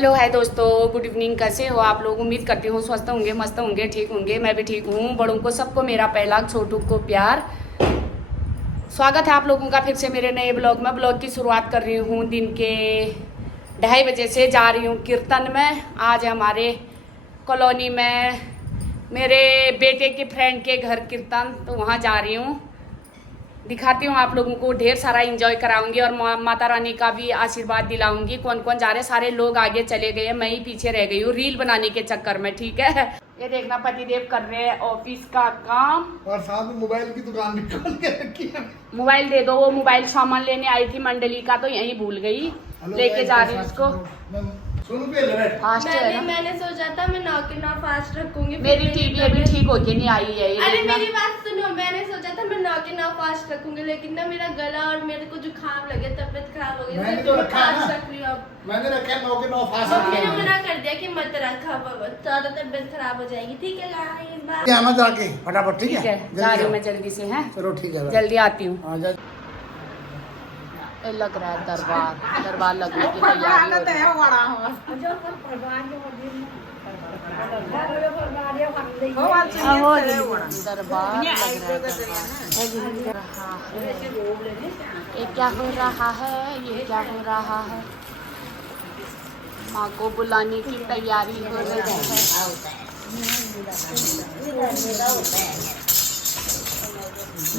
Hello hi दोस्तों, good evening. कैसे हो आप लोग? उम्मीद करती हूँ स्वस्थ होंगे, मस्त होंगे, ठीक होंगे। मैं भी ठीक हूँ। बड़ों को सबको मेरा पहला, छोटू को प्यार। स्वागत है आप लोगों का फिर से मेरे नए ब्लॉग में। ब्लॉग की शुरुआत कर रही हूँ दिन के 2:30 बजे से। जा रही हूँ कीर्तन में। आज हमारे कॉलोनी में मेरे बेटे के फ्रेंड के घर कीर्तन, तो वहाँ जा रही हूँ। दिखाती हूँ आप लोगों को, ढेर सारा एंजॉय कराऊंगी और माता रानी का भी आशीर्वाद दिलाऊंगी। कौन कौन जा रहे हैं, सारे लोग आगे चले गए हैं, मैं ही पीछे रह गई हूँ रील बनाने के चक्कर में। ठीक है, ये देखना पतिदेव कर रहे हैं ऑफिस का काम और साथ में मोबाइल की दुकान भी खोल के रखी है। मोबाइल दे दो। वो मोबाइल सामान लेने आई थी मंडली का, तो यहीं भूल गई, लेके जा रही हूँ उसको। फास्ट है ना? मैंने सोचा था मैं 9 के 9 फास्ट रखूंगी। मेरी टीवी अभी ठीक होके नहीं आई है। ये अरे देखना। मेरी बात सुनो, मैंने सोचा था मैं 9 के 9 फास्ट रखूंगी, लेकिन ना मेरा गला और मेरे को जुकाम लगे, तबीयत खराब हो गई। मैंने तो रखा है ना। फास्ट रख रही हूँ अब। मैंने रखा 9 के 9 फास्ट मम्मी ने मना कर दिया कि मत रखा, ज्यादा तबीयत खराब हो जाएगी। ठीक है गाइस, बाय। आना जाके फटाफट। ठीक है, जा रही हूँ मैं जल्दी से। हैं, चलो ठीक है, जल्दी आती हूँ। हाँ जा। लग रहा है दरबार लगने की तैयारी हो रही है। दरबार लग रहा है। ये क्या हो रहा है? ये क्या हो रहा है? माँ को बुलाने की तैयारी हो रही है।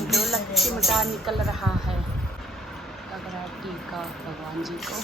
दो चिमटा निकल रहा है। लग रहा है टीका भगवान जी को।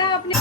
था अपने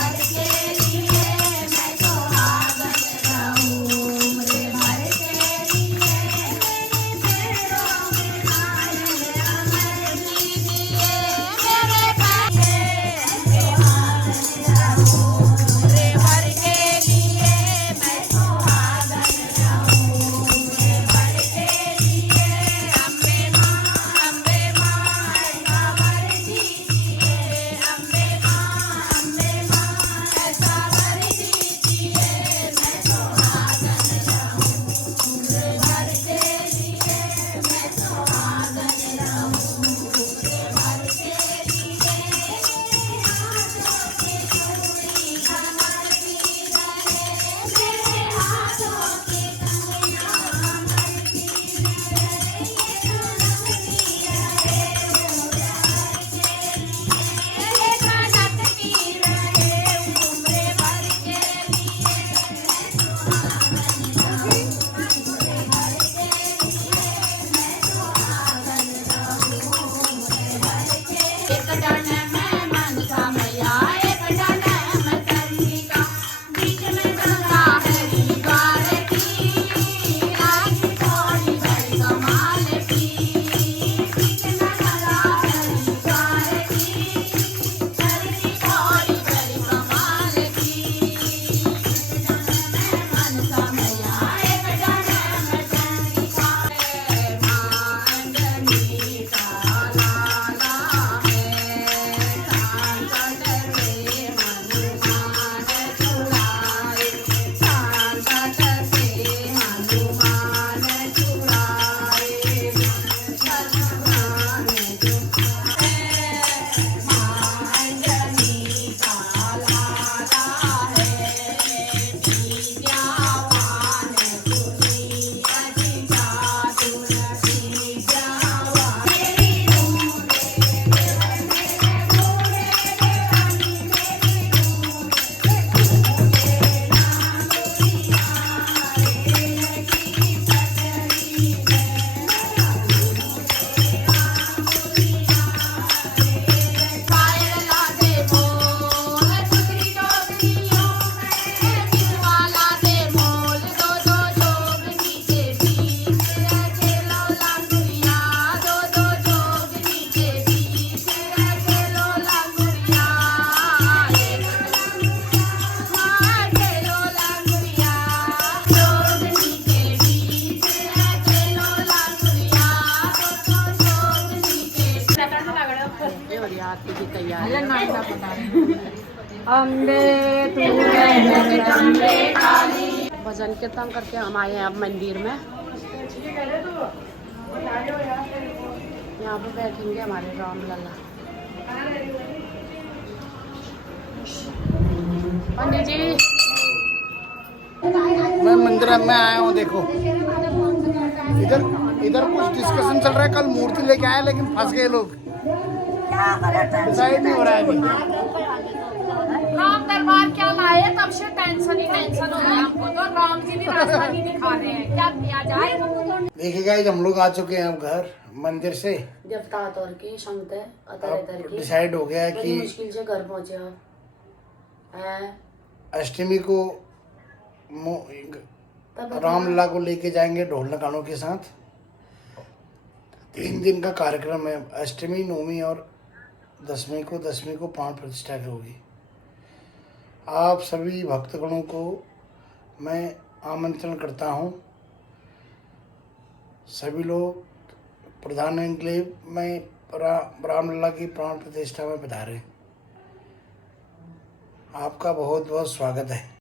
आरती की तैयारी भजन कीर्तन करके हम आए हैं अब मंदिर में। यहाँ पे बैठेंगे हमारे राम लला। पंडित जी मैं मंदिर में आया हूँ। देखो इधर इधर कुछ डिस्कशन चल रहा है। कल मूर्ति लेके आए लेकिन फंस गए लोग। डिसाइड नहीं हो रहा है अभी। राम दरबार क्या लाए, तब से टेंशन ही टेंशन हो गया हमको। तो राम जी भी रास्ता नहीं दिखा रहे हैं, क्या किया जाए। देखिए गाइस, हम लोग आ चुके हैं अब घर मंदिर से। देवता तौर की संगत है अतर की डिसाइड हो गया है कि मुश्किल से घर पहुंचे आप। अष्टमी को रामलला को लेके जाएंगे ढोल नगाड़ों के साथ। 3 दिन का कार्यक्रम है। अष्टमी, नवमी और दसवीं को प्राण प्रतिष्ठा की होगी। आप सभी भक्तगणों को मैं आमंत्रण करता हूं। सभी लोग प्रधान एन्क्लेव में रामलला की प्राण प्रतिष्ठा में पधारें। आपका बहुत बहुत स्वागत है।